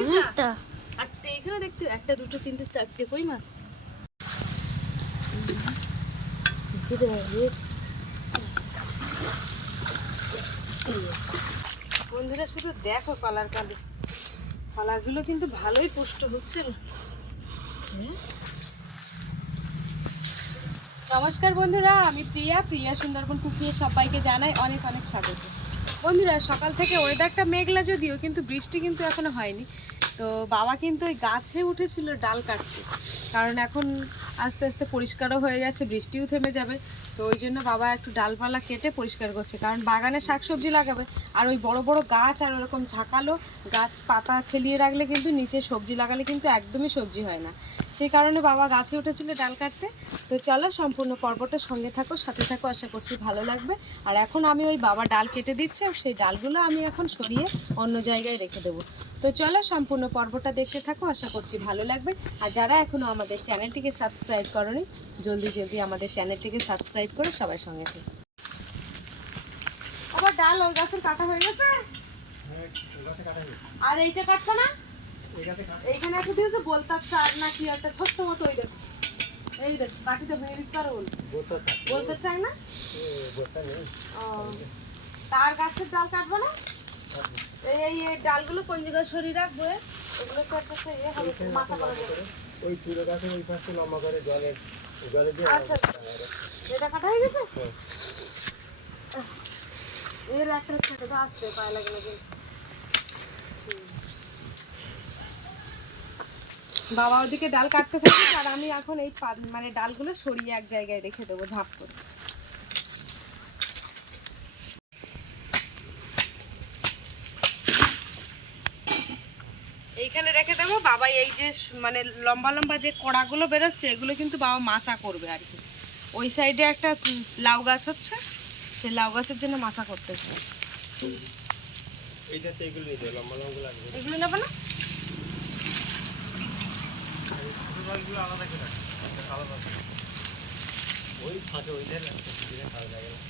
অনেকটা আটটে এখানে দেখতে একটা দুটো তিনটে চারটে কই মাছ? বন্ধুরা শুধু দেখো কলার কালো কলারগুলো কিন্তু ভালোই পুষ্ট হচ্ছে না? নমস্কার বন্ধুরা আমি প্রিয়া। প্রিয়া সুন্দরবন কুকিয়ে সবাইকে জানাই অনেক অনেক স্বাগত। বন্ধুরা, সকাল থেকে ওয়েদারটা মেঘলা যদিও, কিন্তু বৃষ্টি কিন্তু এখনও হয়নি। তো বাবা কিন্তু ওই গাছে উঠেছিল ডাল কাটতে। কারণ এখন আস্তে আস্তে পরিষ্কারও হয়ে যাচ্ছে বৃষ্টিও থেমে যাবে। তো ওই জন্য বাবা একটু ডালপালা কেটে পরিষ্কার করছে। কারণ বাগানে শাকসবজি লাগাবে। আর ওই বড় বড় গাছ আর ওরকম ঝাঁকালো গাছ পাতা ফেলিয়ে রাখলে কিন্তু নিচে সবজি লাগালে কিন্তু একদমই সবজি হয় না। সেই কারণে বাবা গাছে উঠেছিল ডাল কাটতে। তো চলো সম্পূর্ণ পর্বটা সঙ্গে থাকো, সাথে থাকো, আশা করছি ভালো লাগবে। আর এখন আমি ওই বাবা ডাল কেটে দিচ্ছে সেই ডালগুলো আমি এখন সরিয়ে অন্য জায়গায় রেখে দেবো। তো চলো সম্পূর্ণ পর্বটা দেখতে থাকো আশা করছি ভালো লাগবে। আর যারা এখনও আমাদের চ্যানেলটিকে সাবস্ক্রাইব করনি জলদি জলদি আমাদের চ্যানেলটিকে সাবস্ক্রাইব করে সবাই সঙ্গে থেকে। আবার ডাল ওই গাছের কাটা হয়ে গেছে? আর এইটা কাটছো না? এইখানে একটা দিয়েছে বলতার চার না কি একটা ছোট্ট মতো ওই দেখো। এই দেখ বাটিতে ভেঙে দিতে পারো বল। বলতে চাই না? ও, তার গাছের ডাল কাটবো না? এই এই ডালগুলো কোন জায়গায় সরিয়ে রাখব? এ? এগুলো তো একটা ইয়ে হবে, মাথা করা। যাবে ওই তুলো গাছের ওই পাশে লম্বা করে জলে জলে দিয়ে আচ্ছা এটা কাটা হয়ে গেছে? এর একটা ছেটে তো আসতে পায়ে লাগে না বাবা ওদিকে ডাল কাটতে থাকি আর আমি এখন এই মানে ডালগুলো সরিয়ে এক জায়গায় রেখে দেবো ঝাঁপ করে। এইখানে রেখে দেবো। বাবা এই যে মানে লম্বা লম্বা যে কড়াগুলো বেরোচ্ছে এগুলো কিন্তু বাবা মাচা করবে আর কি। ওই সাইডে একটা লাউ গাছ হচ্ছে সেই লাউ গাছের জন্য মাচা করতেছে এগুলো নেবে না। ওই ফাঁকে দিলে ভালো লাগে না।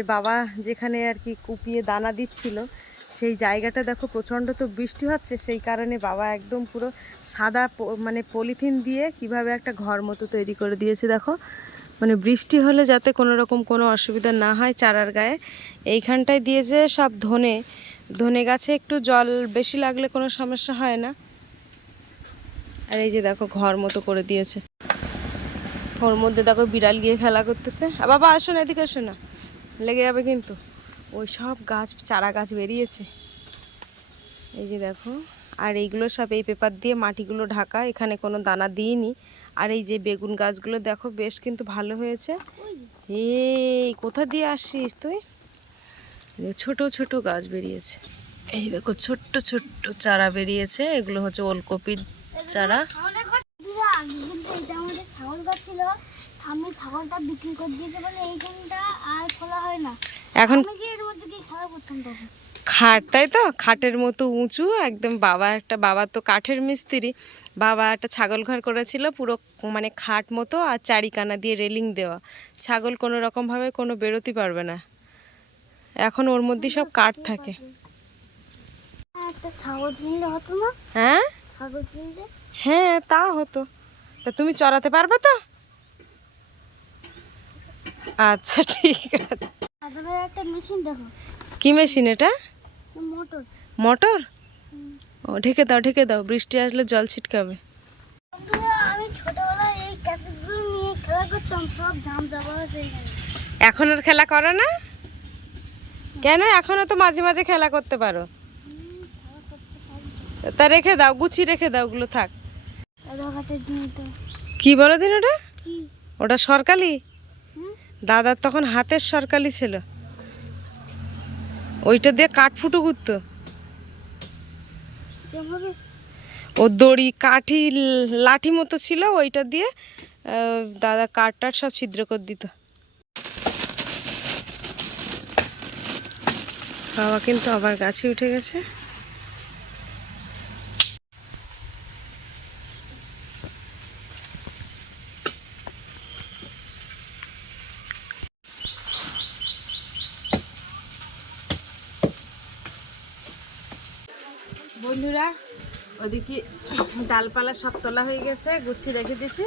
যে বাবা যেখানে আর কি কুপিয়ে দানা দিচ্ছিল, সেই জায়গাটা দেখো প্রচণ্ড তো বৃষ্টি হচ্ছে, সেই কারণে বাবা একদম পুরো সাদা মানে পলিথিন দিয়ে কীভাবে একটা ঘর মতো তৈরি করে দিয়েছে দেখো। মানে বৃষ্টি হলে যাতে কোনো রকম কোনো অসুবিধা না হয় চারার গায়ে। এইখানটায় দিয়েছে সব ধনে ধনে গাছে একটু জল বেশি লাগলে কোনো সমস্যা হয় না। আর এই যে দেখো ঘর মতো করে দিয়েছে। ওর মধ্যে দেখো বিড়াল গিয়ে খেলা করতেছে। বাবা আসো না, এদিকে আসো না। লেগে যাবে কিন্তু। ওই সব গাছ, চারা গাছ বেরিয়েছে। এই যে দেখো, আর এইগুলো সব এই পেপার দিয়ে মাটিগুলো ঢাকা, এখানে কোনো দানা দিইনি। আর এই যে বেগুন গাছগুলো দেখো, বেশ কিন্তু ভালো হয়েছে। এই, কোথা দিয়ে আসিস তুই? ছোট ছোট গাছ বেরিয়েছে। এই দেখো, ছোট্ট ছোট্ট চারা বেরিয়েছে। এগুলো হচ্ছে ওলকপির চারা। ছাগল গাছ ছিল। ছাগলটা বিক্রি করে দিয়েছে খোলা হয় না। এখন খাট তাই তো? খাটের মতো উঁচু একদম বাবা একটা বাবা তো কাঠের মিস্ত্রি। বাবা একটা ছাগল ঘর করেছিল পুরো মানে খাট মতো আর চারিকানা দিয়ে রেলিং দেওয়া। ছাগল কোনো রকমভাবে কোনো বেরোতে পারবে না। এখন ওর মধ্যে সব কাঠ থাকে। হ্যাঁ ছাগল হ্যাঁ তা হতো। তা তুমি চড়াতে পারবে তো? আচ্ছা ঠিক আছে। একটা মেশিন দেখো। কি মেশিন এটা? মোটর। মোটর? ও ঢেকে দাও ঢেকে দাও বৃষ্টি আসলে জল ছিটকাবে। আমি ছোটবেলায় এই ক্যাসেটগুলো নিয়ে খেলা করতাম সব জাম যাওয়া এখন আর খেলা করো না? কেন? এখনও তো মাঝে মাঝে খেলা করতে পারো। তা রেখে দাও গুছিয়ে রেখে দাও ওগুলো থাক। কি বলো দিন ওটা? ওটা সরকালি হুম? দাদার তখন হাতের সরকালি ছিল। ওইটা দিয়ে কাঠ ফুটো করতো ও দড়ি, কাঠি, লাঠি মতো ছিল, ওইটা দিয়ে দাদা কাঠ টাট সব ছিদ্র করে দিত। বাবা কিন্তু আবার গাছে উঠে গেছে বন্ধুরা ওদিকে ডালপালা সব তোলা হয়ে গেছে, গুছিয়ে রেখে দিয়েছি।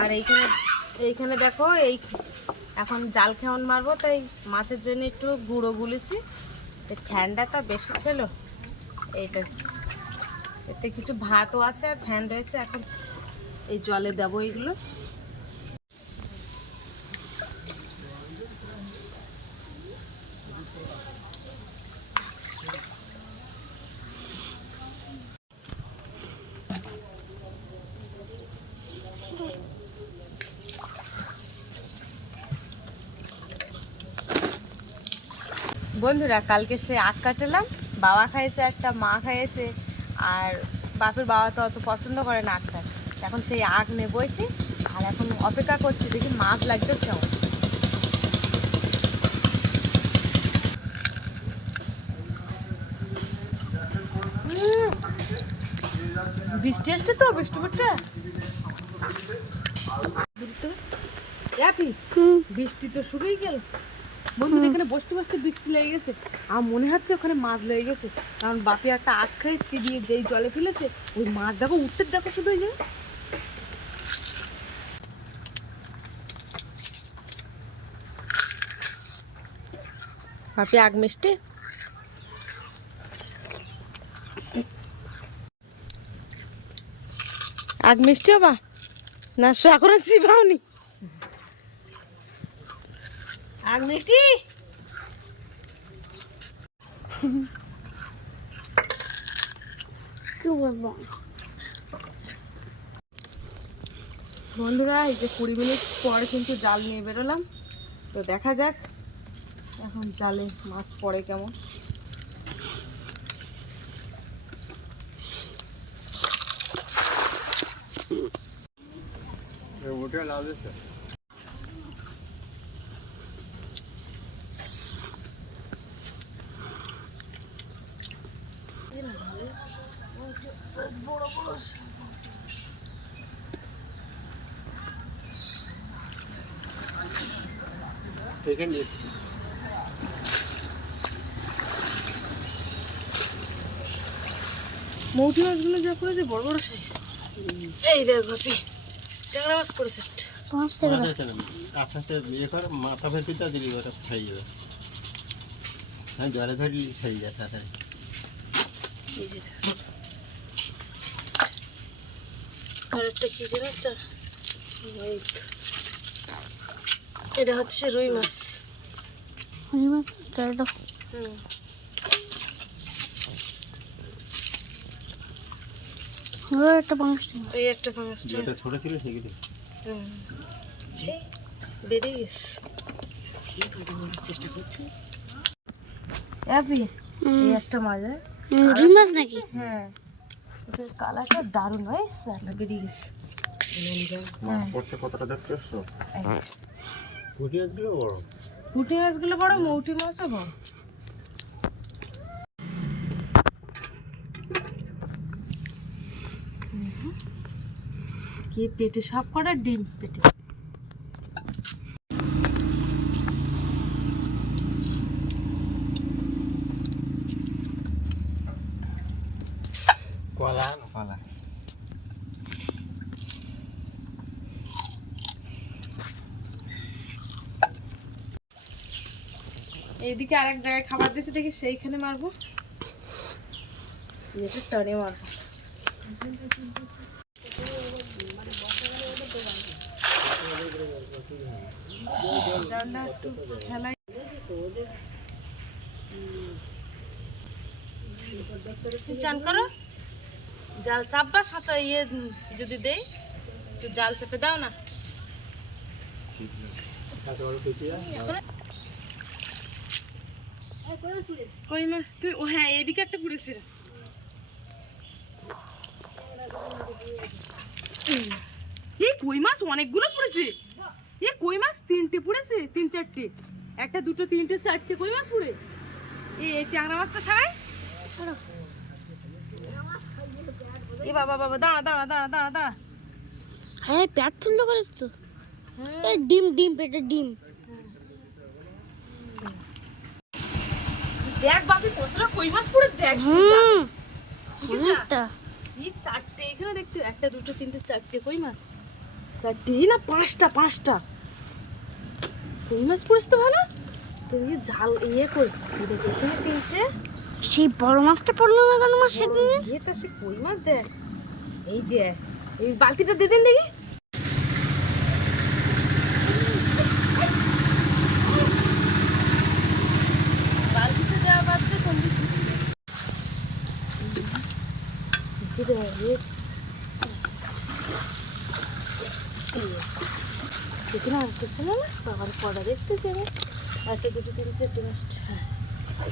আর এইখানে এইখানে দেখো, এই এখন জাল খেমন মারবো, তাই মাছের জন্য একটু গুঁড়ো গুলেছি। ফ্যানটা তা বেশি ছিল। এইটা এতে কিছু ভাতও আছে আর ফ্যান রয়েছে। এখন এই জলে দেবো এইগুলো বন্ধুরা কালকে সে আখ কাটালাম বাবা খাইছে একটা মা খাইয়েছে আর বাপের বাবা তো অত পছন্দ করে না আখটা। এখন সেই আখ নেবইছি আর এখন অপেক্ষা করছি দেখি মাছ লাগবে কেমন বৃষ্টি আসছে তো বৃষ্টি পড়ছে? বৃষ্টি তো শুরুই গেল। এখানে বসতে বসতে বৃষ্টি লেগে গেছে। আমার মনে হচ্ছে ওখানে মাছ লেগে গেছে। কারণ বাপি একটা আখ খেয়ে চিবিয়ে যেই জলে ফেলেছে, ওই মাছ দেখো, উঠতে দেখো শুধু ওই বাপি আগ মিষ্টি? আগ মিষ্টি হবা না এখনও চিবাওনি। আগ মিষ্টি? কি বলব? বন্ধুরা এই যে কুড়ি মিনিট পর কিন্তু জাল নিয়ে বেরোলাম। তো দেখা যাক এখন জালে মাছ পড়ে কেমন। ওটা লাভ দিচ্ছে এখানে মৌটি মাছগুলো যা করেছে বড় বড় সাইজ এই দেখ বাপি ট্যাংরা মাছ পড়েছে আস্তে আস্তে কর মাথা বের করতে দিলি ওটা ছাই যাবে হ্যাঁ জলে ধরলি ছাই যায় তাড়াতাড়ি এই যে আর একটা কি চা এটা হচ্ছে রুই মাছ। হরি মাছ? তাই হুম। একটা এই একটা ফাঙাসটা ছোট ছিল হুম। চেষ্টা এই একটা মাছ? রুই মাছ নাকি? হ্যাঁ। কালারটা দারুণ হয় স্যার বেরিয়ে গেছে পড়ছে কতটা দেখতে এসছো? পুঁটি মাছগুলো বড়। পুঁটি মাছগুলো বড় মৌটি মাছও বড়। কে পেটে সাফ করা ডিম? পেটে। এইদিকে আরেক জায়গায় খাবার দিয়েছে দেখি সেইখানে মারবো। টানে মারবো। চান করো? জাল চাপবা সাঁতার ইয়ে যদি দেই একটু জাল চেপে দাও না। কই মাছ? তুই ও হ্যাঁ এদিকে একটা পুড়েছে। এই কই মাছ? অনেকগুলো পড়েছে। এ কই মাছ? তিনটে পড়েছে তিন চারটে। একটা দুটো তিনটে চারটে। কই মাছ পড়ে? এ ট্যাংরা মাছটা ছাড়াই। ছাড়ো এ বাবা বাবা দাঁড়া দাঁড়া দাঁড়া দাঁড়া দাঁড়া। হ্যাঁ পেট ফুললো করিস তো। এই ডিম ডিম পেটে ডিম। দেখ বাপি কতটা কই মাছ পড়ে দেখ এই চারটে এখানে দেখতে একটা দুটো তিনটে চারটে কই মাছ? চারটে না পাঁচটা পাঁচটা। কই মাছ তো ভালো? তো এই জাল ইয়ে কই? এখানে তিনটে সেই বড় মাছটা পড়ল না কেন মাছ সেদিনে ইয়ে তা সে কই মাছ দেখ? এই যে এই বালতিটা দিয়ে দিন দেখি বালতিটা দেওয়া বাদ দে কোন দিক থেকে? দেওয়া, এ এখানে আর কিছু না বাবার পড়া দেখতেছি আমি একটা দুটো তিন চারটে পাঁচটা হ্যাঁ।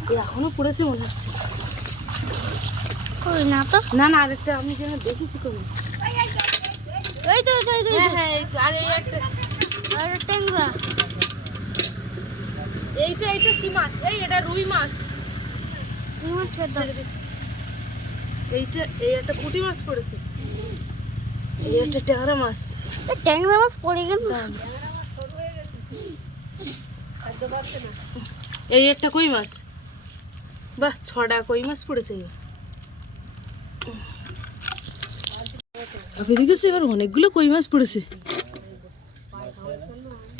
এই এখনও পড়েছে মনে হচ্ছে কই না তো না না আরেকটা আমি যেন দেখেছি কোনো এই তো হ্যাঁ হ্যাঁ এই তো, আর একটা ট্যাংরা এইটা এইটা কি মাছ এই এটা রুই মাছ মাছটা দাও। ছেড়ে এইটা এই একটা পুঁটি মাছ পড়েছে। এই একটা ট্যাংরা মাছ। ট্যাংরা মাছ পড়ে গেল। এই একটা কই মাছ? বাহ ছটা কই মাছ পড়েছে আপনি দেখেছি এবার অনেকগুলো কই মাছ পড়েছে।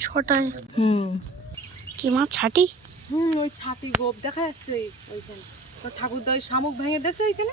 ছটায়। হুম। কি মাছ ছাটি? হুম ওই ছাতি গোপ দেখা যাচ্ছে ওইখানে। ঠাকুরদা ওই শামুক ভেঙে দিয়েছে ওইখানে।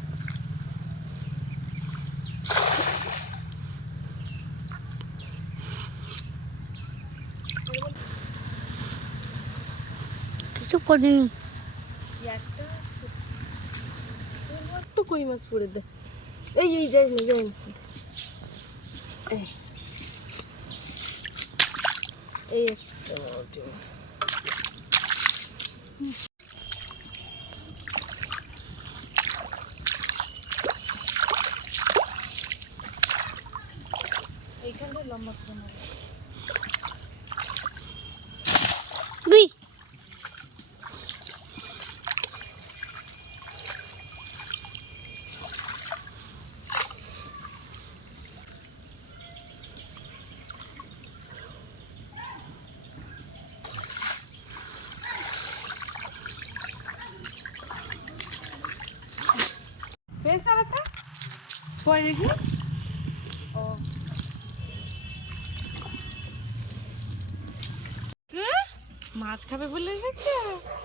করিনি একটা কই মাছ এই এই যাই যাই এই। একটা। এইখানটা লম্বা করে নাও। দুই পেয়েছ একটা কই দেখি মাছ খাবে বলে এসেছে?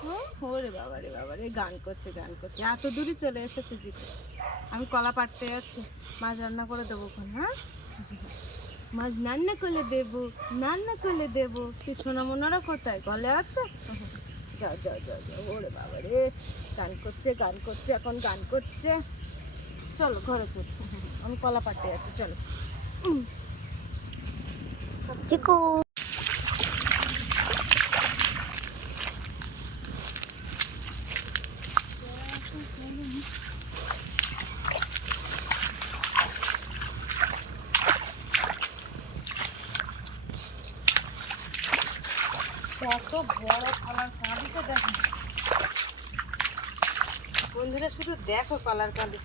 হ্যাঁ? ওরে বাবা রে বাবা রে, গান করছে গান করছে। এত দূরে চলে এসেছে জিতে আমি কলা পাড়তে যাচ্ছি। মাছ রান্না করে দেবো হ্যাঁ? মাছ রান্না করলে দেবো রান্না করলে দেবো। সে সোনা মোনারা কোথায়? গলে আছে? যাও যাও যাও যাও। ওরে বাবা রে, গান করছে গান করছে, এখন গান করছে। চলো ঘরে চলো। আমি কলা পাড়তে যাচ্ছি চলো। চিকু কত বড় কলার কাঁদিতে দেখো। বন্ধুরা শুধু দেখো কলার কাঁদি।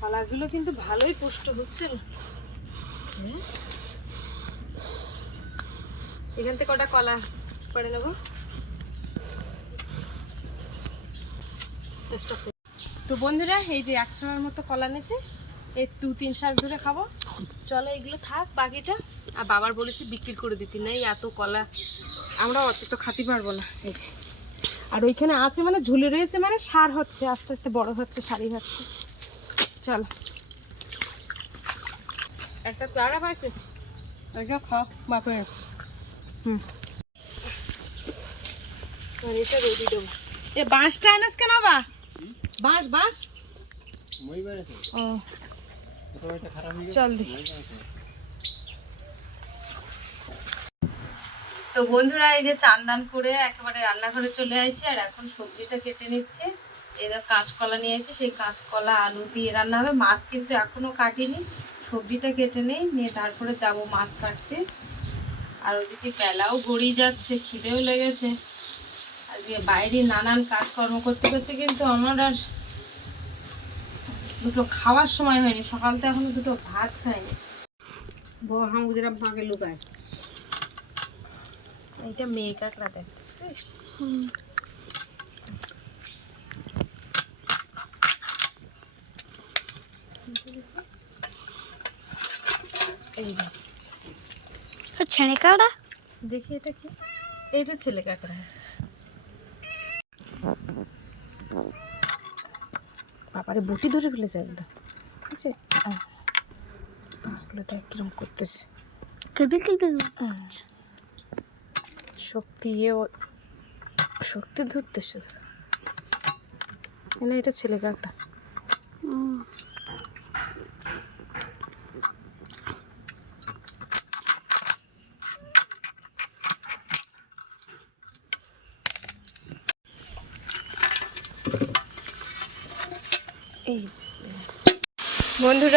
কলারগুলো কিন্তু ভালোই পুষ্ট হচ্ছে এখান থেকে কটা কলা পড়ে নেব? তো বন্ধুরা, এই যে একশোর মতো কলা নিয়েছে এই দু তিন শ্বাস ধরে খাব। চলো এগুলো থাক, বাকিটা। আর বাবার বলেছি বিক্রি করে দিতে, নেই এত কলা। আমরা অত তো খাতে পারব না, এই যে। আর ওইখানে আছে মানে ঝুলে রয়েছে মানে সার হচ্ছে, আস্তে আস্তে বড় হচ্ছে সারি হচ্ছে। চল। একটা পেয়ারা পাইছে? ওইটা খাও বাপের। হুম। এটা রোদি দেবো। এ বাঁশটা আনাস কেন বা? বাঁশ বাঁশ? মই বেড়েছে ও। এটা খারাপ চল দেখি তো বন্ধুরা এই যে চান্দান করে একেবারে রান্নাঘরে চলে আসছি আর এখন সবজিটা কেটে নিচ্ছে। এই দেখো কাঁচকলা নিয়ে এসে সেই কাঁচকলা আলু দিয়ে রান্না হবে। মাছ কিন্তু এখনও কাটিনি সবজিটা কেটে নেই নিয়ে তারপরে যাব মাছ কাটতে। আর ওদিকে বেলাও গড়িয়ে যাচ্ছে খিদেও লেগেছে। আজকে বাইরে নানান কাজকর্ম করতে করতে কিন্তু আমার আর দুটো খাওয়ার সময় হয়নি। সকালতে এখনও দুটো ভাত খাইনি। বউ হামুদিরা ফাঁকে লুকায়। এইটা মেয়ে কাঁকড়া দেখতে এই ছেড়ে কাটা দেখি এটা কি? এইটা ছেলে কাঁকড়া। বাবারে বটি ধরে ফেলেছে একদম। ঠিক আছে? কিরম করতেছে। শক্তি ইয়ে শক্তি ধরতে শুধু না এটা ছেলে কাকটা এই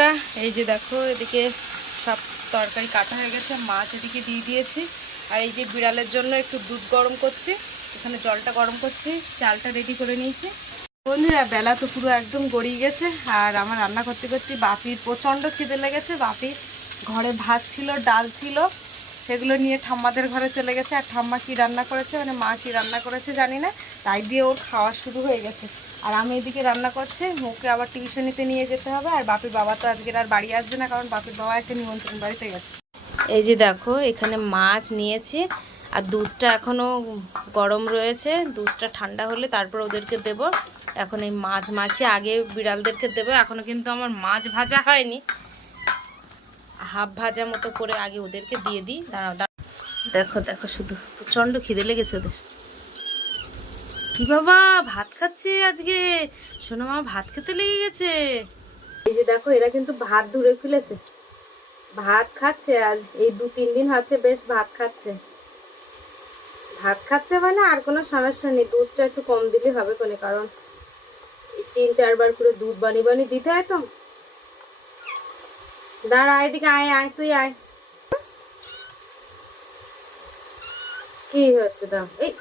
বন্ধুরা, এই যে দেখো, এদিকে সব তরকারি কাটা হয়ে গেছে, মাছ এদিকে দিয়ে দিয়েছি। আর এই যে বিড়ালের জন্য একটু দুধ গরম করছি, এখানে জলটা গরম করছি, চালটা রেডি করে নিয়েছি। বন্ধুরা, বেলা তো পুরো একদম গড়িয়ে গেছে, আর আমার রান্না করতে করতে বাপির প্রচণ্ড খিদে লেগেছে। বাপি ঘরে ভাত ছিল, ডাল ছিল, সেগুলো নিয়ে ঠাম্মাদের ঘরে চলে গেছে। আর ঠাম্মা কি রান্না করেছে মানে মা কি রান্না করেছে জানি না, তাই দিয়ে ওর খাওয়া শুরু হয়ে গেছে। আর আমি এদিকে রান্না করছি মুখে আবার টিউশনিতে নিয়ে যেতে হবে, আর বাপির বাবা তো আজকের আর বাড়ি আসবে না, কারণ বাপির বাবা একটা নিমন্ত্রণ বাড়িতে গেছে। এই যে দেখো, এখানে মাছ নিয়েছি, আর দুধটা এখনও গরম রয়েছে, দুধটা ঠান্ডা হলে তারপর ওদেরকে দেব। এখন এই মাছ মাখিয়ে আগে বিড়ালদেরকে দেবো এখনও কিন্তু আমার মাছ ভাজা হয়নি। হাফ ভাজা মতো করে আগে ওদেরকে দিয়ে দিই দাঁড়াও। দেখো দেখো শুধু প্রচণ্ড খিদে লেগেছে ওদের। কি বাবা, ভাত খাচ্ছে আজকে? শোনো মা, ভাত খেতে লেগে গেছে। এই যে দেখো, এরা কিন্তু ভাত ধরে ফেলেছে ভাত খাচ্ছে আর এই দু তিন দিন হচ্ছে বেশ ভাত খাচ্ছে। ভাত খাচ্ছে মানে আর কোনো সমস্যা নেই, দুধটা একটু কম দিলে হবে কোনে কারণ। তিন চারবার করে দুধ বানিয়ে বানিয়ে দিতে হয় তো। দাঁড়া, এদিকে আয় আয়, তুই আয়। কি হচ্ছে দাও এই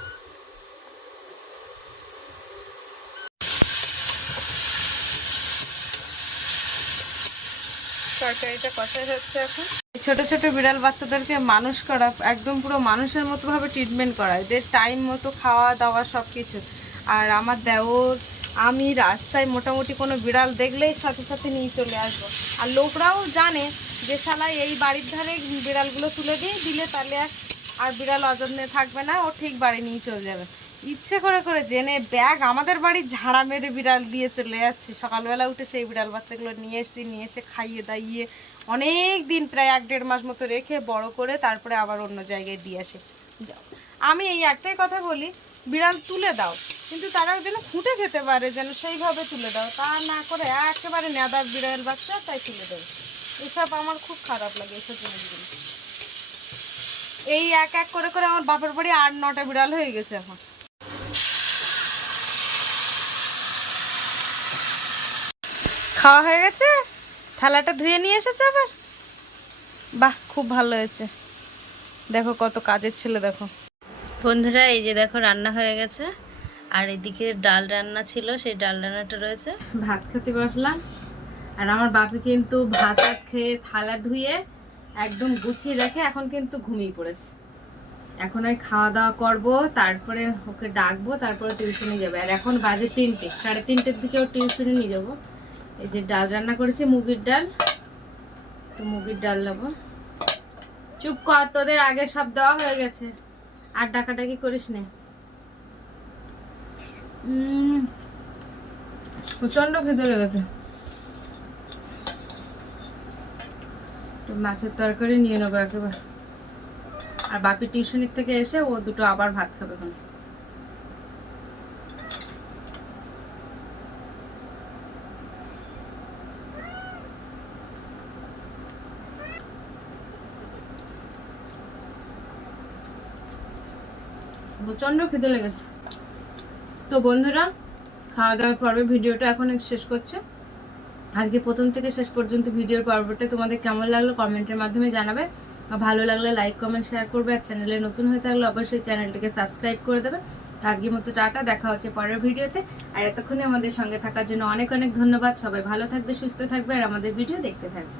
হচ্ছে এখন। ছোট ছোট বিড়াল বাচ্চাদেরকে মানুষ করা, একদম পুরো মানুষের মতো ভাবে ট্রিটমেন্ট করা, এদের টাইম মতো খাওয়া দাওয়া সব কিছু আর আমার দেওর আমি রাস্তায় মোটামুটি কোনো বিড়াল দেখলেই সাথে সাথে নিয়ে চলে আসব। আর লোকরাও জানে যে শালায় এই বাড়ির ধারে বিড়ালগুলো তুলে দিয়ে দিলে তাহলে আর- আর বিড়াল অযত্নে থাকবে না, ও ঠিক বাড়ি নিয়ে চলে যাবে। ইচ্ছে করে করে জেনে ব্যাগ আমাদের বাড়ির ঝাড়া মেরে বিড়াল দিয়ে চলে যাচ্ছে। সকালবেলা উঠে সেই বিড়াল বাচ্চাগুলো নিয়ে এসেছি, নিয়ে এসে খাইয়ে দাইয়ে অনেক দিন, প্রায় এক দেড় মাস মতো রেখে বড় করে তারপরে আবার অন্য জায়গায় দিয়ে আসে। আমি এই একটাই কথা বলি, বিড়াল তুলে দাও, কিন্তু তারা যেন খুঁটে খেতে পারে, যেন সেইভাবে তুলে দাও। তা না করে একেবারে নেদা বিড়াল বাচ্চা, তাই তুলে দেবে এসব আমার খুব খারাপ লাগে, এসব জিনিসগুলো। এই এক এক করে করে আমার বাপের বাড়ি আট নটা বিড়াল হয়ে গেছে এখন। খাওয়া হয়ে গেছে? থালাটা ধুয়ে নিয়ে এসেছে আবার? বাহ, খুব ভালো হয়েছে। দেখো কত কাজের ছিল, দেখো। বন্ধুরা, এই যে দেখো, রান্না হয়ে গেছে। আর এদিকে ডাল রান্না ছিল, সেই ডাল রান্নাটা রয়েছে। ভাত খেতে বসলাম। আর আমার বাপি কিন্তু ভাত খেয়ে থালা ধুয়ে একদম গুছিয়ে রেখে এখন কিন্তু ঘুমিয়ে পড়েছে। এখন ওই খাওয়া দাওয়া করব, তারপরে ওকে ডাকবো, তারপরে টিউশনে যাবে। আর এখন বাজে তিনটে, সাড়ে তিনটের দিকে ওর টিউশনে নিয়ে যাব। এই যে ডাল রান্না করেছি, মুগের ডাল। একটু মুগের ডাল নেব। চুপ কর, তোদের আগে সব দেওয়া হয়ে গেছে। আর ডাকাডাকি করিস নে। প্রচণ্ড খেতে লেগেছে। মাছের তরকারি নিয়ে নেব একেবারে। আর বাপি টিউশনির থেকে এসে ও দুটো আবার ভাত খাবে এখন। প্রচণ্ড খেতে লেগেছে। তো বন্ধুরা খাওয়া দাওয়ার পর্বে ভিডিওটা এখন শেষ করছে। আজকে প্রথম থেকে শেষ পর্যন্ত ভিডিওর পর্বটা তোমাদের কেমন লাগল কমেন্টের মাধ্যমে জানাবে। ভালো লাগলে লাইক কমেন্ট শেয়ার করবে। আর চ্যানেলে নতুন হয়ে থাকলে অবশ্যই চ্যানেলটিকে সাবস্ক্রাইব করে দেবে। তো আজকের মতো টাটা, দেখা হচ্ছে পরের ভিডিওতে। আর এতক্ষণে আমাদের সঙ্গে থাকার জন্য অনেক অনেক ধন্যবাদ। সবাই ভালো থাকবে, সুস্থ থাকবে। আর আমাদের ভিডিও দেখতে থাকবে।